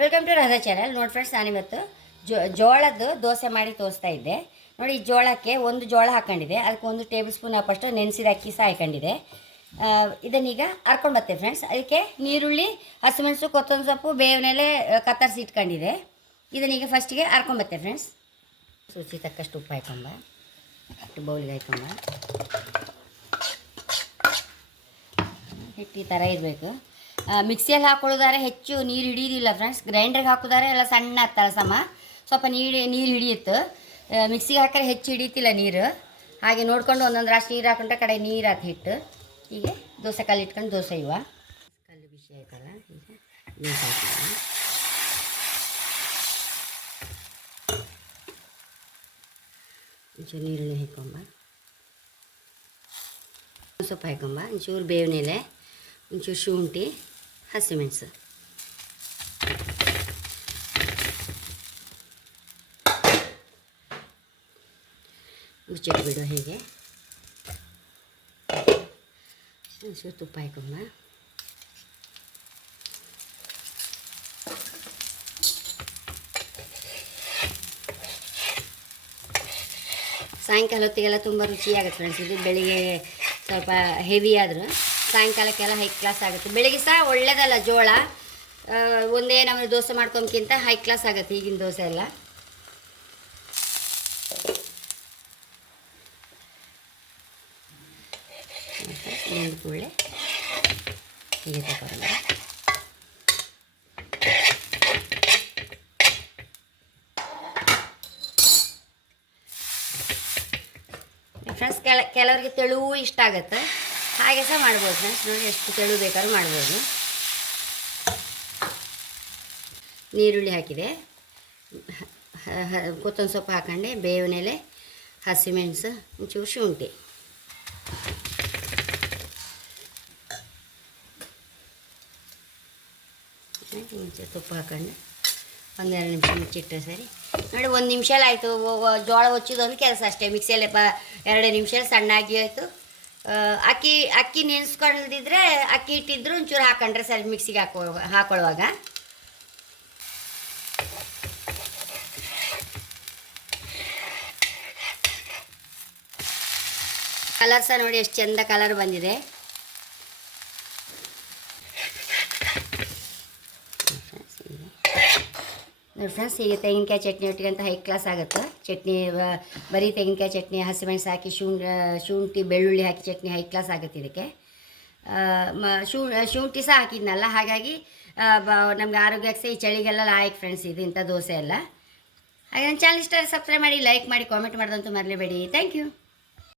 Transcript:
Welcome to Radha channel. ನೋಡಿ friends, ನಾನಿವತ್ತು ಜೋಳದ್ದು ದೋಸೆ ಮಾಡಿ ತೋರಿಸ್ತಾ ಇದ್ದೆ. ನೋಡಿ, ಈ ಜೋಳಕ್ಕೆ ಒಂದು ಜೋಳ ಹಾಕೊಂಡಿದೆ, ಅದಕ್ಕೆ 1 ಟೇಬಲ್ ಸ್ಪೂನ್ ಫಸ್ಟು ನೆನೆಸಿದ ಅಕ್ಕಿ ಸಹ ಹಾಕೊಂಡಿದೆ. ಇದನ್ನೀಗ ಹರ್ಕೊಂಡು ಬರ್ತೇವೆ ಫ್ರೆಂಡ್ಸ್. ಅದಕ್ಕೆ ನೀರುಳ್ಳಿ, ಹಸಿಮೆಣಸು, ಕೊತ್ತಂಬರಿ ಸೊಪ್ಪು, ಬೇವಿನ ಎಲೆ ಕತ್ತರಿಸಿ ಇಟ್ಕೊಂಡಿದೆ. ಇದನ್ನೀಗ ಫಸ್ಟಿಗೆ ಹರ್ಕೊಂಬರ್ತೇವೆ ಫ್ರೆಂಡ್ಸ್. ರುಚಿ ತಕ್ಕಷ್ಟು ಉಪ್ಪು ಹಾಕೊಂಬ, ಬೌಲಿಗೆ ಹಾಕೊಂಬ. ಹಿಟ್ಟು ಈ ಥರ ಇರಬೇಕು. ಮಿಕ್ಸಿಯಲ್ಲಿ ಹಾಕೊಳ್ಳೋದಾರೆ ಹೆಚ್ಚು ನೀರು ಹಿಡಿಯೋದಿಲ್ಲ ಫ್ರೆಂಡ್ಸ್. ಗ್ರೈಂಡ್ರಿಗೆ ಹಾಕೋದಾರೆ ಎಲ್ಲ ಸಣ್ಣ ಆಗ್ತಾಳೆ ಸಮ, ಸ್ವಲ್ಪ ನೀರು ಹಿಡಿಯುತ್ತೆ. ಮಿಕ್ಸಿಗೆ ಹಾಕಿದ್ರೆ ಹೆಚ್ಚು ಹಿಡಿತಿಲ್ಲ ನೀರು. ಹಾಗೆ ನೋಡ್ಕೊಂಡು ಒಂದೊಂದು ರಾಶಿ ನೀರು ಹಾಕೊಂಡ್ರೆ ಕಡೆ ನೀರು ಹಾಕಿ ಹಿಟ್ಟು. ಹೀಗೆ ದೋಸೆ ಕಲ್ಲು ಇಟ್ಕೊಂಡು ದೋಸೆ ಇವ ಕಲ್ಲು ಬಿಸಿ ಆಯ್ತಲ್ಲ, ಈಗ ದೋಸೆ ಹಾಕಿ ಒಂಚೂರು ನೀರುಳ್ಳಿ ಹಾಕೊಂಬ, ಸೊಪ್ಪು ಹಾಕೊಂಬ, ಒಂಚೂರು ಬೇವಿನ ಎಲೆ, ಒಂಚೂರು ಶುಂಠಿ, ಹಸಿಮೆಣಸು. ಮುಚ್ಚಿಟ್ಬಿಡು. ಹೀಗೆ ಒಂಚೂರು ತುಪ್ಪ ಹಾಕೊಂಬ. ಸಾಯಂಕಾಲ ಹೊತ್ತಿಗೆಲ್ಲ ತುಂಬ ರುಚಿಯಾಗುತ್ತೆ ಫ್ರೆಂಡ್ಸ್. ಇದು ಬೆಳಿಗ್ಗೆ ಸ್ವಲ್ಪ ಹೆವಿ ಆದರೂ ಸಾಯಂಕಾಲಕ್ಕೆಲ್ಲ ಹೈ ಕ್ಲಾಸ್ ಆಗುತ್ತೆ. ಬೆಳಿಗ್ಗೆ ಸಹ ಒಳ್ಳೆಯದಲ್ಲ ಜೋಳ. ಒಂದೇ ನಮ್ಮನೆ ದೋಸೆ ಮಾಡ್ಕೊಮ್ಕಿಂತ ಹೈ ಕ್ಲಾಸ್ ಆಗುತ್ತೆ ಈಗಿನ ದೋಸೆ ಎಲ್ಲ. ಒಂದು ಕೂಡಲೇ ಹೀಗೆ ತಗೊಂಡು ಫ್ರೆಂಡ್ಸ್, ಕೆಲವರಿಗೆ ತೆಳುವು ಇಷ್ಟ ಆಗುತ್ತೆ, ಹಾಗೆ ಸಹ ಮಾಡ್ಬೋದು ಫ್ರೆಂಡ್ಸ್. ನೋಡಿ, ಎಷ್ಟು ತೆಳು ಬೇಕಾದ್ರೂ ಮಾಡ್ಬೋದು. ನೀರುಳ್ಳಿ ಹಾಕಿದೆ, ಕೊತ್ತಂಬರಿ ಸೊಪ್ಪು ಹಾಕೊಂಡೆ, ಬೇವಿನ ಎಲೆ, ಹಸಿಮೆಣಸು, ಒಂಚೂರು ಶುಂಠಿ. ಒಂಚೂರು ತುಪ್ಪ ಹಾಕೊಂಡೆ ಒಂದೆರಡು ನಿಮಿಷ ಮುಚ್ಚಿಟ್ಟರೆ ಸರಿ. ನೋಡಿ, 1 ನಿಮಿಷ ಆಯಿತು. ಜೋಳ ಹೊಚ್ಚಿದೊಂದು ಕೆಲಸ ಅಷ್ಟೇ. ಮಿಕ್ಸಿಯಲ್ಲೇ 2 ನಿಮಿಷ ಸಣ್ಣಾಗಿ ಆಯಿತು. ಅಕ್ಕಿ ನೆನೆಸ್ಕೊಳ್ದಿದ್ರೆ ಅಕ್ಕಿ ಇಟ್ಟಿದ್ರು ಒಂಚೂರು ಹಾಕೊಂಡ್ರೆ ಸರಿ ಮಿಕ್ಸಿಗೆ ಹಾಕೊಳ್ಳುವಾಗ. ಕಲರ್ ಸಹ ನೋಡಿ ಎಷ್ಟು ಚೆಂದ ಕಲರ್ ಬಂದಿದೆ. ನೋಡಿ ಫ್ರೆಂಡ್ಸ್, ಈಗ ತೆಂಗಿನಕಾಯಿ ಚಟ್ನಿ ಒಟ್ಟಿಗೆ ಹೈ ಕ್ಲಾಸ್ ಆಗುತ್ತೆ. ಚಟ್ನಿ ಬರೀ ತೆಂಗಿನಕಾಯಿ ಚಟ್ನಿ, ಹಸಿಮೆಣಸು ಹಾಕಿ ಶುಂಠಿ ಬೆಳ್ಳುಳ್ಳಿ ಹಾಕಿ ಚಟ್ನಿ ಹೈ ಕ್ಲಾಸ್ ಆಗುತ್ತೆ. ಇದಕ್ಕೆ ಶುಂಠಿ ಸಹ ಹಾಕಿದ್ನಲ್ಲ, ಹಾಗಾಗಿ ನಮ್ಗೆ ಆರೋಗ್ಯಕ್ಕೆ ಸಹ ಈ ಚಳಿಗೆಲ್ಲ ಲಾಯಕ್ ಫ್ರೆಂಡ್ಸ್ ಇದು ಇಂಥ ದೋಸೆ ಎಲ್ಲ. ಹಾಗೆ ನನ್ನ ಚಾನಲ್ ಇಷ್ಟ ಸಬ್ಸ್ಕ್ರೈಬ್ ಮಾಡಿ, ಲೈಕ್ ಮಾಡಿ, ಕಾಮೆಂಟ್ ಮಾಡೋದಂತೂ ಮರಲೇಬೇಡಿ. Thank you.